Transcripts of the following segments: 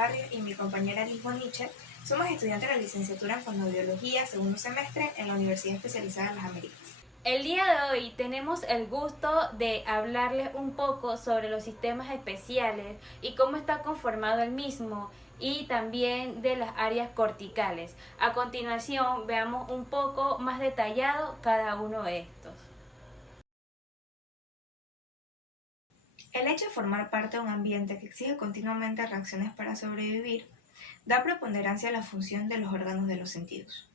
Carrios y mi compañera Lisboa Nietzsche somos estudiantes de la licenciatura en Fonoaudiología, segundo semestre en la Universidad Especializada en las Américas. El día de hoy tenemos el gusto de hablarles un poco sobre los sistemas especiales y cómo está conformado el mismo y también de las áreas corticales. A continuación veamos un poco más detallado cada uno de estos. El hecho de formar parte de un ambiente que exige continuamente reacciones para sobrevivir da preponderancia a la función de los órganos de los sentidos.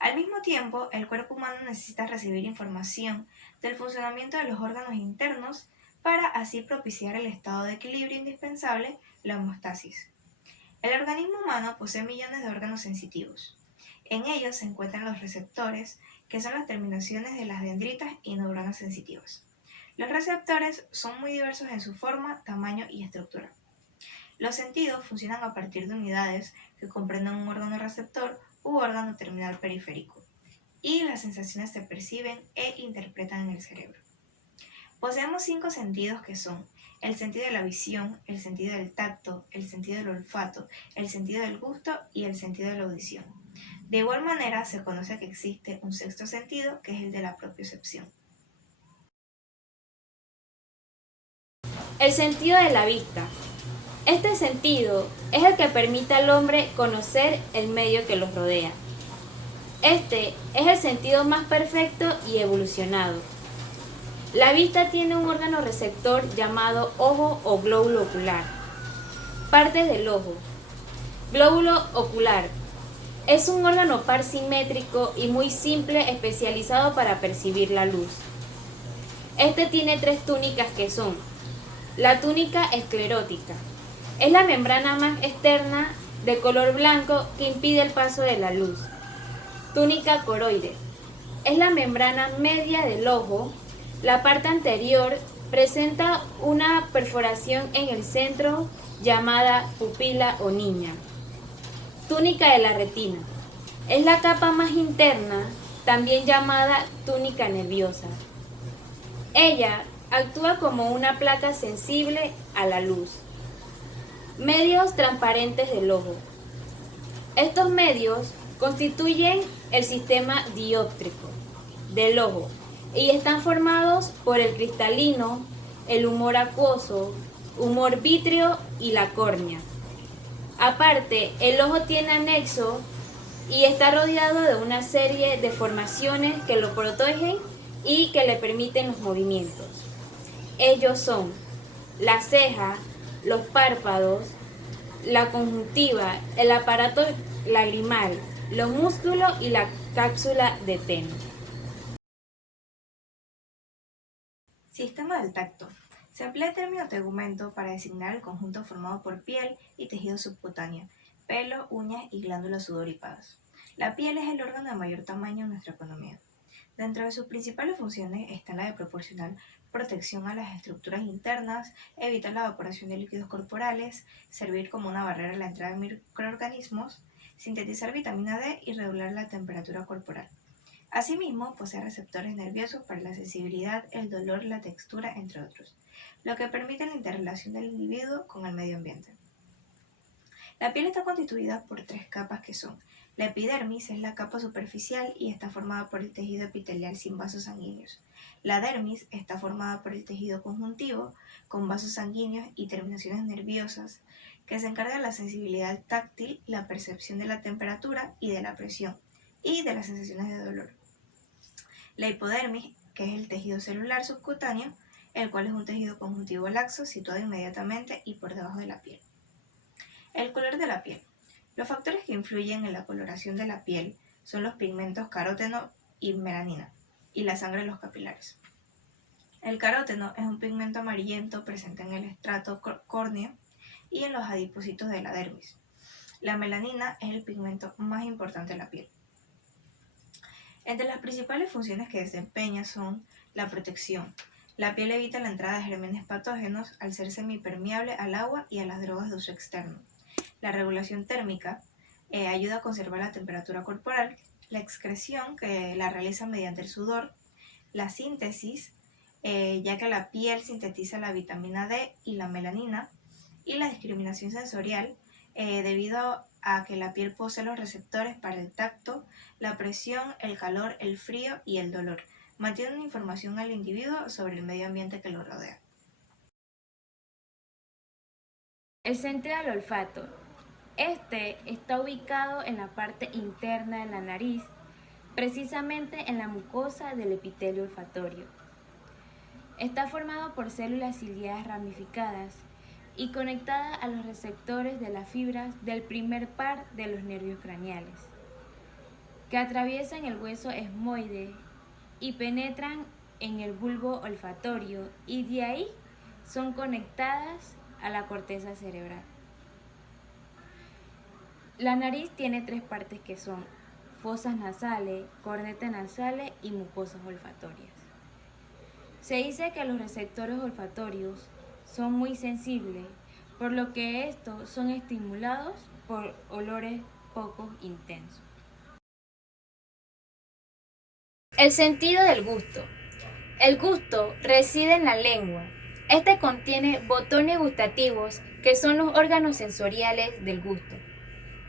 Al mismo tiempo, el cuerpo humano necesita recibir información del funcionamiento de los órganos internos para así propiciar el estado de equilibrio indispensable, la homeostasis. El organismo humano posee millones de órganos sensitivos. En ellos se encuentran los receptores, que son las terminaciones de las dendritas y neuronas sensitivas. Los receptores son muy diversos en su forma, tamaño y estructura. Los sentidos funcionan a partir de unidades que comprenden un órgano receptor u órgano terminal periférico, y las sensaciones se perciben e interpretan en el cerebro. Poseemos 5 sentidos que son el sentido de la visión, el sentido del tacto, el sentido del olfato, el sentido del gusto y el sentido de la audición. De igual manera, se conoce que existe un sexto sentido, que es el de la propiocepción. El sentido de la vista. Este sentido es el que permite al hombre conocer el medio que los rodea. Este es el sentido más perfecto y evolucionado. La vista tiene un órgano receptor llamado ojo o glóbulo ocular. Partes del ojo. Glóbulo ocular. Es un órgano par simétrico y muy simple especializado para percibir la luz. Este tiene 3 túnicas que son: la túnica esclerótica. Es la membrana más externa de color blanco que impide el paso de la luz. Túnica coroide. Es la membrana media del ojo. La parte anterior presenta una perforación en el centro llamada pupila o niña. Túnica de la retina. Es la capa más interna, también llamada túnica nerviosa. Ella actúa como una placa sensible a la luz. Medios transparentes del ojo. Estos medios constituyen el sistema dióptrico del ojo y están formados por el cristalino, el humor acuoso, humor vítreo y la córnea. Aparte, el ojo tiene anexo y está rodeado de una serie de formaciones que lo protegen y que le permiten los movimientos. Ellos son la ceja, los párpados, la conjuntiva, el aparato lagrimal, los músculos y la cápsula de Tenn. Sistema del tacto. Se emplea el término tegumento para designar el conjunto formado por piel y tejido subcutáneo, pelo, uñas y glándulas sudoríparas. La piel es el órgano de mayor tamaño en nuestra economía. Dentro de sus principales funciones está la de proporcionar protección a las estructuras internas, evitar la evaporación de líquidos corporales, servir como una barrera a la entrada de microorganismos, sintetizar vitamina D y regular la temperatura corporal. Asimismo, posee receptores nerviosos para la sensibilidad, el dolor, la textura, entre otros, lo que permite la interrelación del individuo con el medio ambiente. La piel está constituida por 3 capas que son: la epidermis, es la capa superficial y está formada por el tejido epitelial sin vasos sanguíneos. La dermis está formada por el tejido conjuntivo con vasos sanguíneos y terminaciones nerviosas, que se encarga de la sensibilidad táctil, la percepción de la temperatura y de la presión, y de las sensaciones de dolor. La hipodermis, que es el tejido celular subcutáneo, el cual es un tejido conjuntivo laxo situado inmediatamente y por debajo de la piel. El color de la piel. Los factores que influyen en la coloración de la piel son los pigmentos caróteno y melanina, y la sangre de los capilares. El caróteno es un pigmento amarillento presente en el estrato córneo y en los adipocitos de la dermis. La melanina es el pigmento más importante de la piel. Entre las principales funciones que desempeña son la protección. La piel evita la entrada de gérmenes patógenos al ser semipermeable al agua y a las drogas de uso externo. La regulación térmica ayuda a conservar la temperatura corporal. La excreción, que la realiza mediante el sudor. La síntesis, ya que la piel sintetiza la vitamina D y la melanina. Y la discriminación sensorial, debido a que la piel posee los receptores para el tacto, la presión, el calor, el frío y el dolor, mantienen información al individuo sobre el medio ambiente que lo rodea. El sentido del olfato. Este está ubicado en la parte interna de la nariz, precisamente en la mucosa del epitelio olfatorio. Está formado por células ciliadas ramificadas y conectada a los receptores de las fibras del primer par de los nervios craneales, que atraviesan el hueso esmoide y penetran en el bulbo olfatorio y de ahí son conectadas a la corteza cerebral. La nariz tiene tres partes que son fosas nasales, cornetas nasales y mucosas olfatorias. Se dice que los receptores olfatorios son muy sensibles, por lo que estos son estimulados por olores poco intensos. El sentido del gusto. El gusto reside en la lengua. Este contiene botones gustativos, que son los órganos sensoriales del gusto.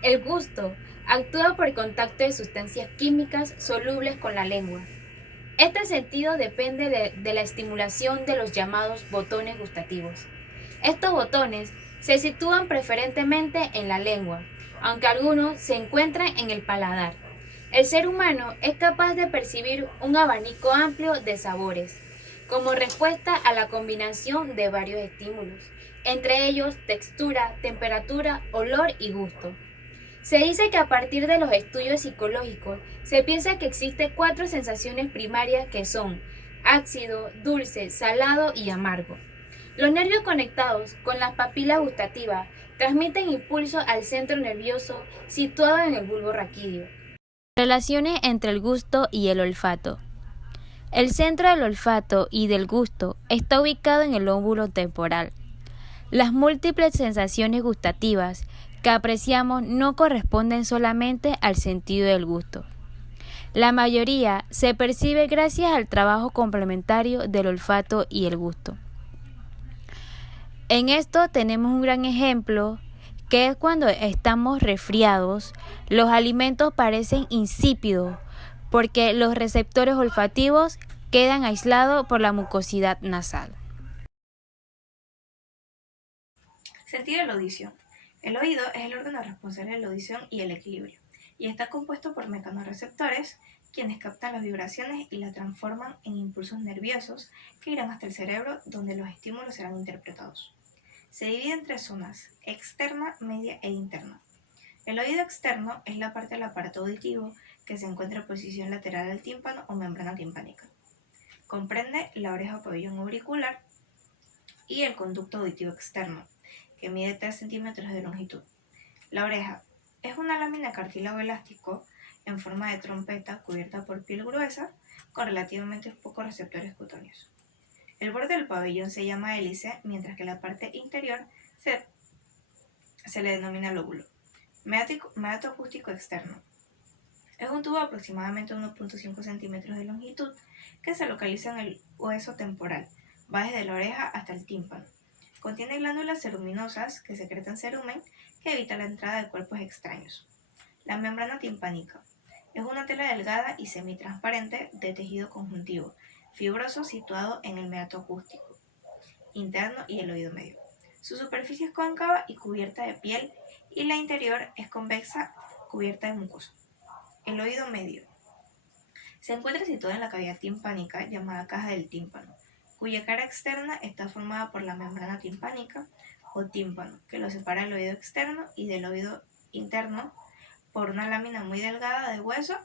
El gusto actúa por contacto de sustancias químicas solubles con la lengua. Este sentido depende de la estimulación de los llamados botones gustativos. Estos botones se sitúan preferentemente en la lengua, aunque algunos se encuentran en el paladar. El ser humano es capaz de percibir un abanico amplio de sabores, como respuesta a la combinación de varios estímulos, entre ellos textura, temperatura, olor y gusto. Se dice que a partir de los estudios psicológicos se piensa que existen 4 sensaciones primarias que son ácido, dulce, salado y amargo. Los nervios conectados con las papilas gustativas transmiten impulso al centro nervioso situado en el bulbo raquídeo. Relaciones entre el gusto y el olfato. El centro del olfato y del gusto está ubicado en el lóbulo temporal. Las múltiples sensaciones gustativas que apreciamos no corresponden solamente al sentido del gusto. La mayoría se percibe gracias al trabajo complementario del olfato y el gusto. En esto tenemos un gran ejemplo, que es cuando estamos resfriados, los alimentos parecen insípidos porque los receptores olfativos quedan aislados por la mucosidad nasal. Sentido de la audición. El oído es el órgano responsable de la audición y el equilibrio, y está compuesto por mecanorreceptores, quienes captan las vibraciones y las transforman en impulsos nerviosos que irán hasta el cerebro, donde los estímulos serán interpretados. Se divide en 3 zonas: externa, media e interna. El oído externo es la parte del aparato auditivo que se encuentra en posición lateral al tímpano o membrana timpánica. Comprende la oreja o pabellón auricular y el conducto auditivo externo, que mide 3 centímetros de longitud. La oreja es una lámina de cartílago elástico en forma de trompeta cubierta por piel gruesa con relativamente pocos receptores cutáneos. El borde del pabellón se llama hélice, mientras que la parte interior se le denomina lóbulo. Meato acústico externo. Es un tubo de aproximadamente 1.5 centímetros de longitud que se localiza en el hueso temporal, va desde la oreja hasta el tímpano. Contiene glándulas ceruminosas que secretan cerumen que evita la entrada de cuerpos extraños. La membrana timpánica es una tela delgada y semitransparente de tejido conjuntivo, fibroso, situado en el meato acústico interno y el oído medio. Su superficie es cóncava y cubierta de piel, y la interior es convexa, cubierta de mucosa. El oído medio se encuentra situado en la cavidad timpánica llamada caja del tímpano, cuya cara externa está formada por la membrana timpánica o tímpano, que lo separa del oído externo y del oído interno por una lámina muy delgada de hueso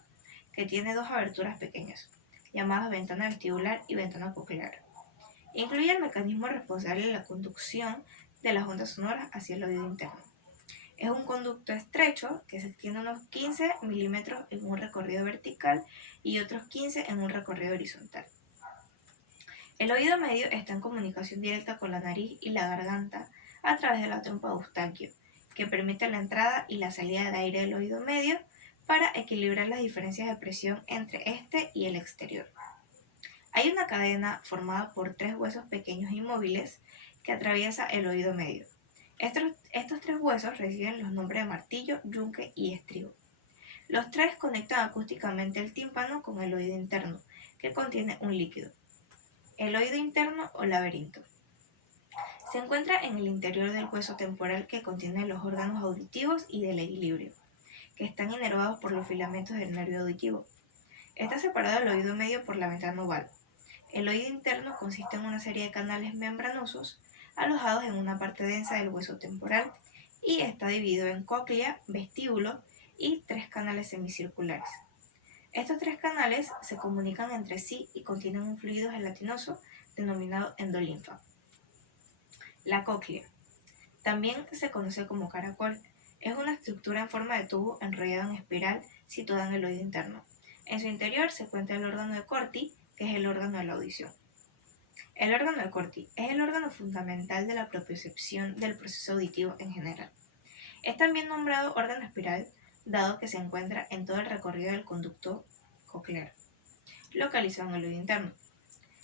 que tiene 2 aberturas pequeñas, llamadas ventana vestibular y ventana coclear. Incluye el mecanismo responsable de la conducción de las ondas sonoras hacia el oído interno. Es un conducto estrecho que se extiende unos 15 milímetros en un recorrido vertical y otros 15 en un recorrido horizontal. El oído medio está en comunicación directa con la nariz y la garganta a través de la trompa de Eustaquio, que permite la entrada y la salida de aire del oído medio para equilibrar las diferencias de presión entre este y el exterior. Hay una cadena formada por 3 huesos pequeños y móviles que atraviesa el oído medio. Estos tres huesos reciben los nombres de martillo, yunque y estribo. Los tres conectan acústicamente el tímpano con el oído interno, que contiene un líquido. El oído interno o laberinto. Se encuentra en el interior del hueso temporal que contiene los órganos auditivos y del equilibrio, que están inervados por los filamentos del nervio auditivo. Está separado del oído medio por la ventana oval. El oído interno consiste en una serie de canales membranosos alojados en una parte densa del hueso temporal y está dividido en cóclea, vestíbulo y tres canales semicirculares. Estos tres canales se comunican entre sí y contienen un fluido gelatinoso denominado endolinfa. La cóclea, también se conoce como caracol, es una estructura en forma de tubo enrollado en espiral situada en el oído interno. En su interior se encuentra el órgano de Corti, que es el órgano de la audición. El órgano de Corti es el órgano fundamental de la propiocepción del proceso auditivo en general. Es también nombrado órgano espiral, dado que se encuentra en todo el recorrido del conducto coclear, localizado en el oído interno.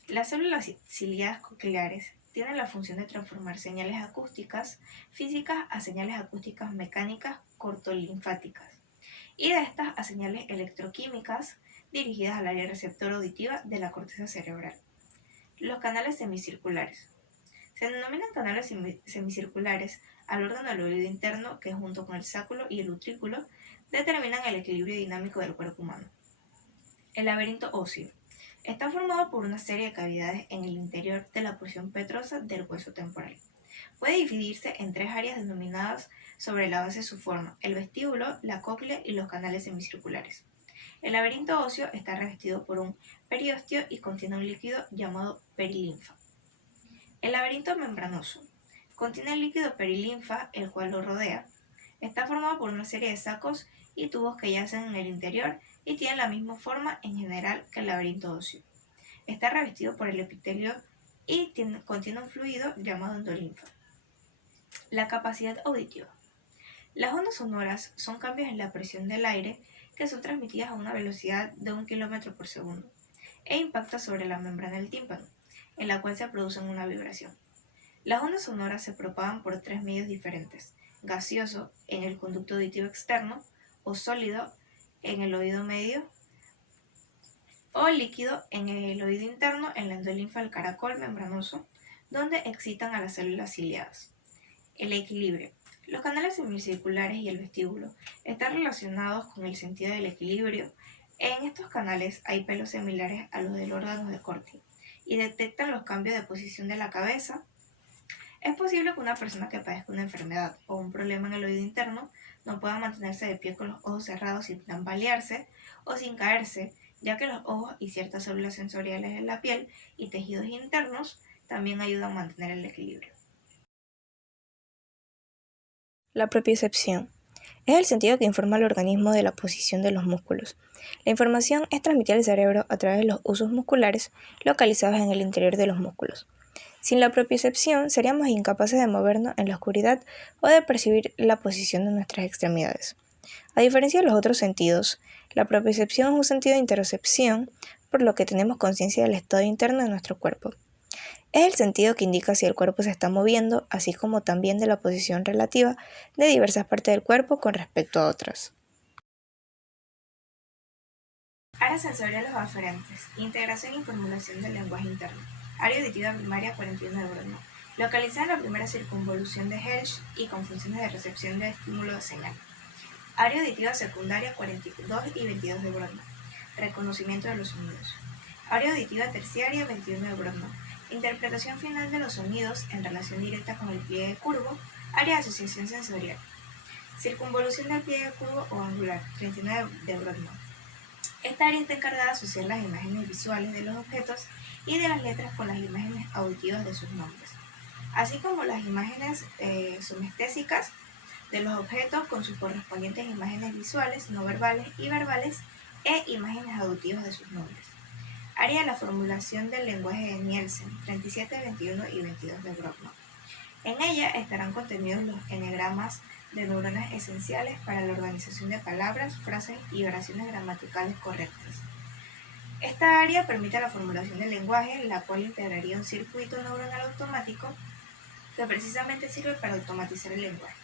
Las células ciliadas cocleares tienen la función de transformar señales acústicas físicas a señales acústicas mecánicas cortolinfáticas y de estas a señales electroquímicas dirigidas al área receptor auditiva de la corteza cerebral. Los canales semicirculares. Se denominan canales semicirculares al órgano del oído interno que junto con el sáculo y el utrículo determinan el equilibrio dinámico del cuerpo humano. El laberinto óseo. Está formado por una serie de cavidades en el interior de la porción petrosa del hueso temporal. Puede dividirse en tres áreas denominadas sobre la base de su forma: el vestíbulo, la cóclea y los canales semicirculares. El laberinto óseo está revestido por un periósteo y contiene un líquido llamado perilinfa. El laberinto membranoso contiene el líquido perilinfa, el cual lo rodea. Está formado por una serie de sacos y tubos que yacen en el interior y tienen la misma forma en general que el laberinto óseo. Está revestido por el epitelio y contiene un fluido llamado endolinfa. La capacidad auditiva. Las ondas sonoras son cambios en la presión del aire que son transmitidas a una velocidad de 1 km por segundo e impactan sobre la membrana del tímpano, en la cual se produce una vibración. Las ondas sonoras se propagan por tres medios diferentes: gaseoso en el conducto auditivo externo, o sólido en el oído medio, o líquido en el oído interno en la endolinfa del caracol membranoso, donde excitan a las células ciliadas. El equilibrio. Los canales semicirculares y el vestíbulo están relacionados con el sentido del equilibrio. En estos canales hay pelos similares a los del órgano de Corti y detectan los cambios de posición de la cabeza. Es posible que una persona que padezca una enfermedad o un problema en el oído interno no pueda mantenerse de pie con los ojos cerrados sin tambalearse o sin caerse, ya que los ojos y ciertas células sensoriales en la piel y tejidos internos también ayudan a mantener el equilibrio. La propiocepción es el sentido que informa al organismo de la posición de los músculos. La información es transmitida al cerebro a través de los husos musculares localizados en el interior de los músculos. Sin la propiocepción seríamos incapaces de movernos en la oscuridad o de percibir la posición de nuestras extremidades. A diferencia de los otros sentidos, la propiocepción es un sentido de interocepción, por lo que tenemos conciencia del estado interno de nuestro cuerpo. Es el sentido que indica si el cuerpo se está moviendo, así como también de la posición relativa de diversas partes del cuerpo con respecto a otras. Áreas sensoriales o aferentes. Integración y formulación del lenguaje interno. Área auditiva primaria 41 de Brodmann. Localizada en la primera circunvolución de Helsch y con funciones de recepción de estímulo de señal. Área auditiva secundaria 42 y 22 de Brodmann. Reconocimiento de los sonidos. Área auditiva terciaria 21 de Brodmann. Interpretación final de los sonidos en relación directa con el pliegue curvo. Área de asociación sensorial. Circunvolución del pliegue curvo o angular 39 de Brodmann. Esta área está encargada de asociar las imágenes visuales de los objetos y de las letras con las imágenes auditivas de sus nombres, así como las imágenes somestésicas de los objetos con sus correspondientes imágenes visuales, no verbales y verbales e imágenes auditivas de sus nombres. Área de la formulación del lenguaje de Nielsen, 37, 21 y 22 de Brodmann. En ella estarán contenidos los eneagramas de neuronas esenciales para la organización de palabras, frases y oraciones gramaticales correctas. Esta área permite la formulación del lenguaje, la cual integraría un circuito neuronal automático que precisamente sirve para automatizar el lenguaje.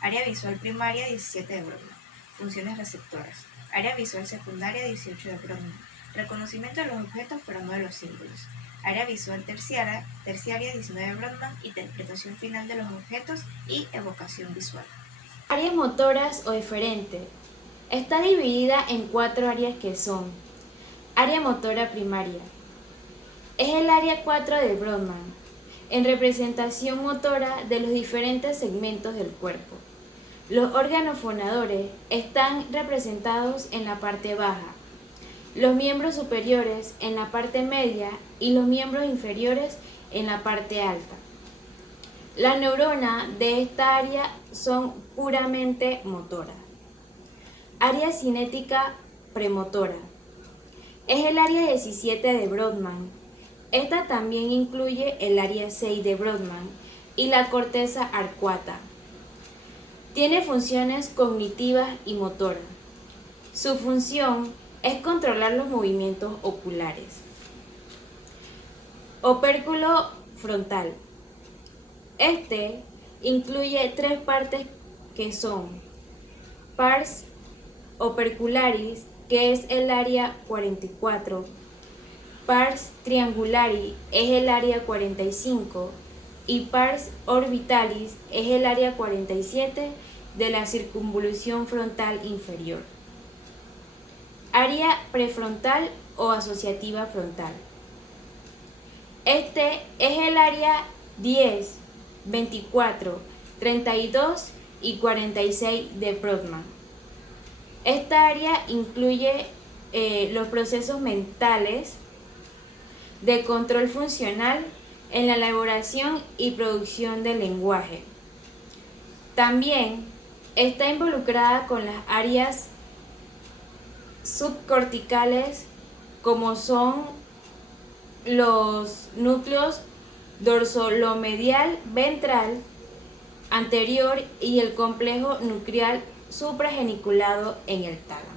Área visual primaria 17 de Brodmann. Funciones receptoras. Área visual secundaria 18 de Brodmann. Reconocimiento de los objetos pero no de los símbolos. Área visual terciaria 19 de Brodmann. Interpretación final de los objetos y evocación visual. Áreas motoras o eferentes. Está dividida en 4 áreas que son: área motora primaria. Es el área 4 de Brodmann, en representación motora de los diferentes segmentos del cuerpo. Los órganos fonadores están representados en la parte baja, los miembros superiores en la parte media y los miembros inferiores en la parte alta. Las neuronas de esta área son puramente motoras. Área cinética premotora. Es el área 17 de Brodmann. Esta también incluye el área 6 de Brodmann y la corteza arcuata. Tiene funciones cognitivas y motoras. Su función es controlar los movimientos oculares. Opérculo frontal. Este incluye 3 partes que son pars opercularis, que es el área 44, pars triangularis es el área 45 y pars orbitalis es el área 47 de la circunvolución frontal inferior. Área prefrontal o asociativa frontal. Este es el área 10, 24, 32 y 46 de Brodmann. Esta área incluye los procesos mentales de control funcional en la elaboración y producción del lenguaje. También está involucrada con las áreas subcorticales, como son los núcleos dorsolomedial ventral anterior y el complejo nuclear suprageniculado en el tálamo.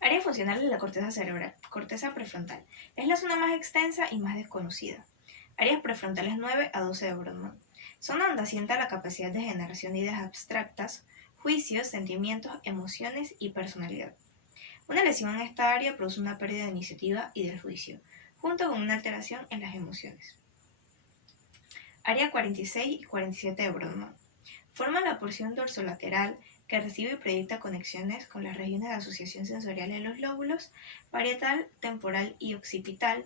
Área funcional de la corteza cerebral. Corteza prefrontal. Es la zona más extensa y más desconocida. Áreas prefrontales 9 a 12 de Brodmann. Zona donde asienta la capacidad de generación de ideas abstractas, juicios, sentimientos, emociones y personalidad. Una lesión en esta área produce una pérdida de iniciativa y del juicio, junto con una alteración en las emociones. Área 46 y 47 de Brodmann. Forman la porción dorsolateral que recibe y proyecta conexiones con las regiones de asociación sensorial en los lóbulos parietal, temporal y occipital,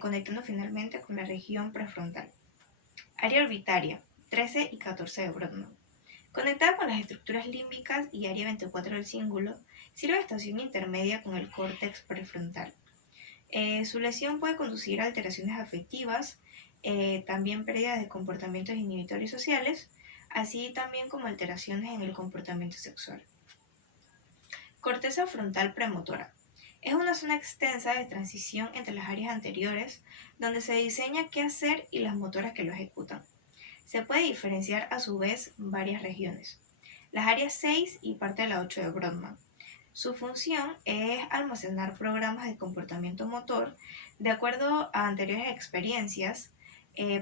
conectando finalmente con la región prefrontal. Área orbitaria, 13 y 14 de Brodmann. Conectada con las estructuras límbicas y área 24 del cíngulo, sirve de estación intermedia con el córtex prefrontal. Su lesión puede conducir a alteraciones afectivas, también pérdidas de comportamientos inhibitorios sociales, así también como alteraciones en el comportamiento sexual. Corteza frontal premotora. Es una zona extensa de transición entre las áreas anteriores, donde se diseña qué hacer y las motoras que lo ejecutan. Se puede diferenciar a su vez varias regiones. Las áreas 6 y parte de la 8 de Brodmann. Su función es almacenar programas de comportamiento motor de acuerdo a anteriores experiencias,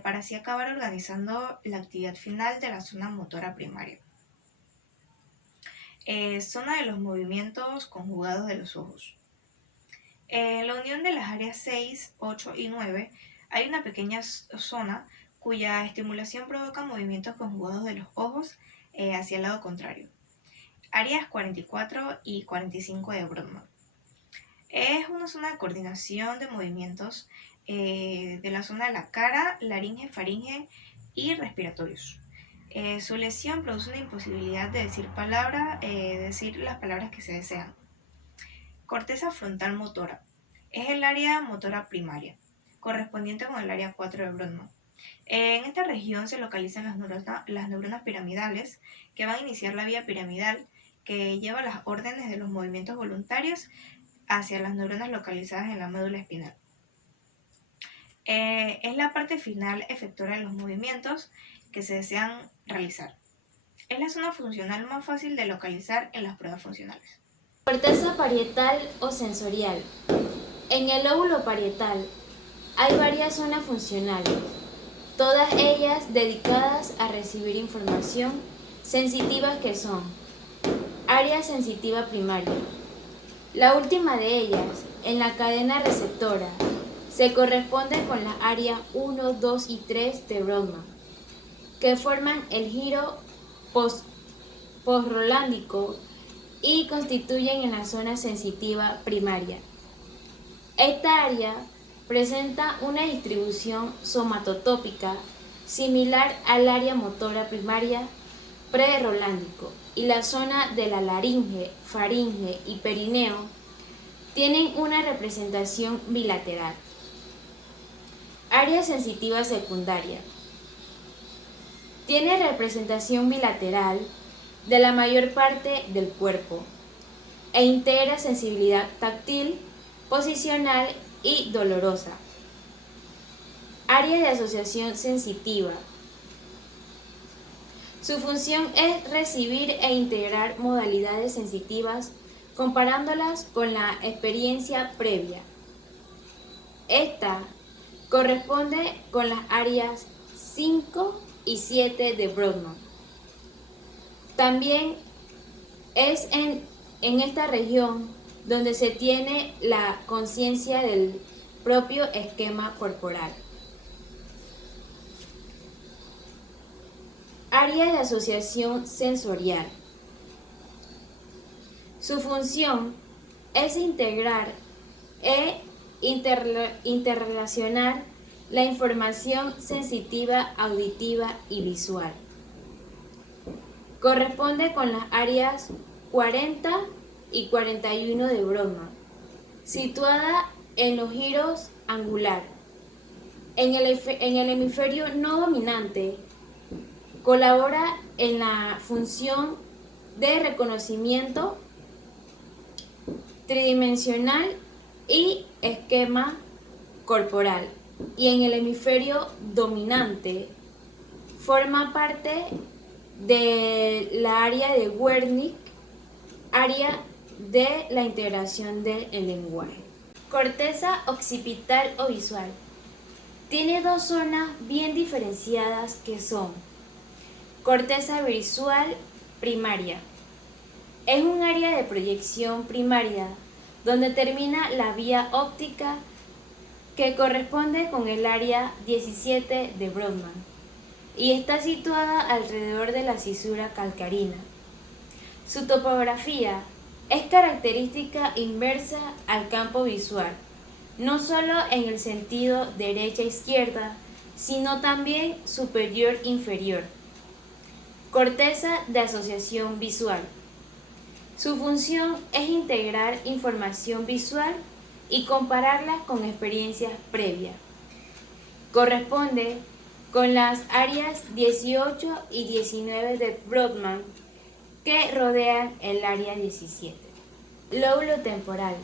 para así acabar organizando la actividad final de la zona motora primaria. Zona de los movimientos conjugados de los ojos. En la unión de las áreas 6, 8 y 9 hay una pequeña zona cuya estimulación provoca movimientos conjugados de los ojos hacia el lado contrario. Áreas 44 y 45 de Brodmann. Es una zona de coordinación de movimientos de la zona de la cara, laringe, faringe y respiratorios. Su lesión produce una imposibilidad de decir las palabras que se desean. Corteza frontal motora. Es el área motora primaria, correspondiente con el área 4 de Brodmann. En esta región se localizan las neuronas piramidales, que van a iniciar la vía piramidal, que lleva las órdenes de los movimientos voluntarios hacia las neuronas localizadas en la médula espinal. Es la parte final efectora de los movimientos que se desean realizar. Es la zona funcional más fácil de localizar en las pruebas funcionales. Corteza parietal o sensorial. En el lóbulo parietal hay varias zonas funcionales. todas ellas dedicadas a recibir información sensitiva que son área sensitiva primaria. La última de ellas, en la cadena receptora, se corresponde con la área 1, 2 y 3 de Brodmann, que forman el giro postrolándico y constituyen en la zona sensitiva primaria. Esta área presenta una distribución somatotópica similar al área motora primaria prerolándico, y la zona de la laringe, faringe y perineo tienen una representación bilateral. Área sensitiva secundaria. Tiene representación bilateral de la mayor parte del cuerpo e integra sensibilidad táctil, posicional y dolorosa. Área de asociación sensitiva. Su función es recibir e integrar modalidades sensitivas comparándolas con la experiencia previa. Esta corresponde con las áreas 5 y 7 de Brodmann. También es en esta región donde se tiene la conciencia del propio esquema corporal. Área de asociación sensorial. Su función es integrar e interrelacionar la información sensitiva, auditiva y visual. Corresponde con las áreas 40 y 41 de Brodmann, situada en los giros angular. En el hemisferio no dominante, colabora en la función de reconocimiento tridimensional y esquema corporal, y en el hemisferio dominante forma parte de la área de Wernicke, área de la integración del lenguaje. Corteza occipital o visual. Tiene dos zonas bien diferenciadas que son corteza visual primaria. Es un área de proyección primaria donde termina la vía óptica, que corresponde con el área 17 de Brodmann y está situada alrededor de la cisura calcarina. Su topografía es característica inversa al campo visual, no solo en el sentido derecha-izquierda, sino también superior-inferior. Corteza de asociación visual. Su función es integrar información visual y compararla con experiencias previas. Corresponde con las áreas 18 y 19 de Brodmann, que rodean el área 17. Lóbulo temporal.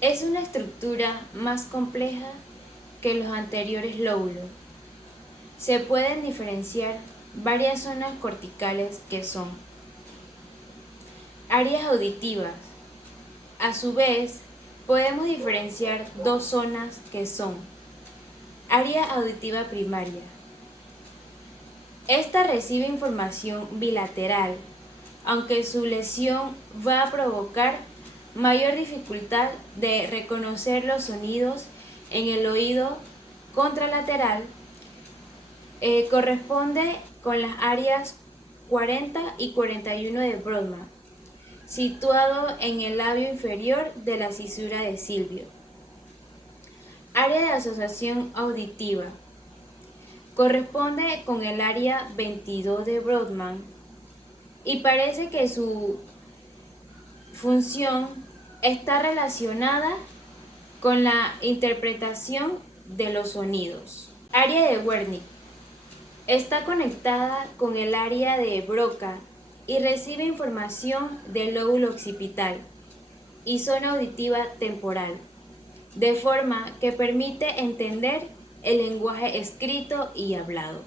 Es una estructura más compleja que los anteriores lóbulos. Se pueden diferenciar varias zonas corticales que son áreas auditivas. A su vez, podemos diferenciar dos zonas que son área auditiva primaria. Esta recibe información bilateral, aunque su lesión va a provocar mayor dificultad de reconocer los sonidos en el oído contralateral. Corresponde con las áreas 40 y 41 de Brodmann, situado en el labio inferior de la cisura de Silvio. Área de asociación auditiva. Corresponde con el área 22 de Brodmann y parece que su función está relacionada con la interpretación de los sonidos. Área de Wernicke. Está conectada con el área de Broca y recibe información del lóbulo occipital y zona auditiva temporal, de forma que permite entender el lenguaje escrito y hablado.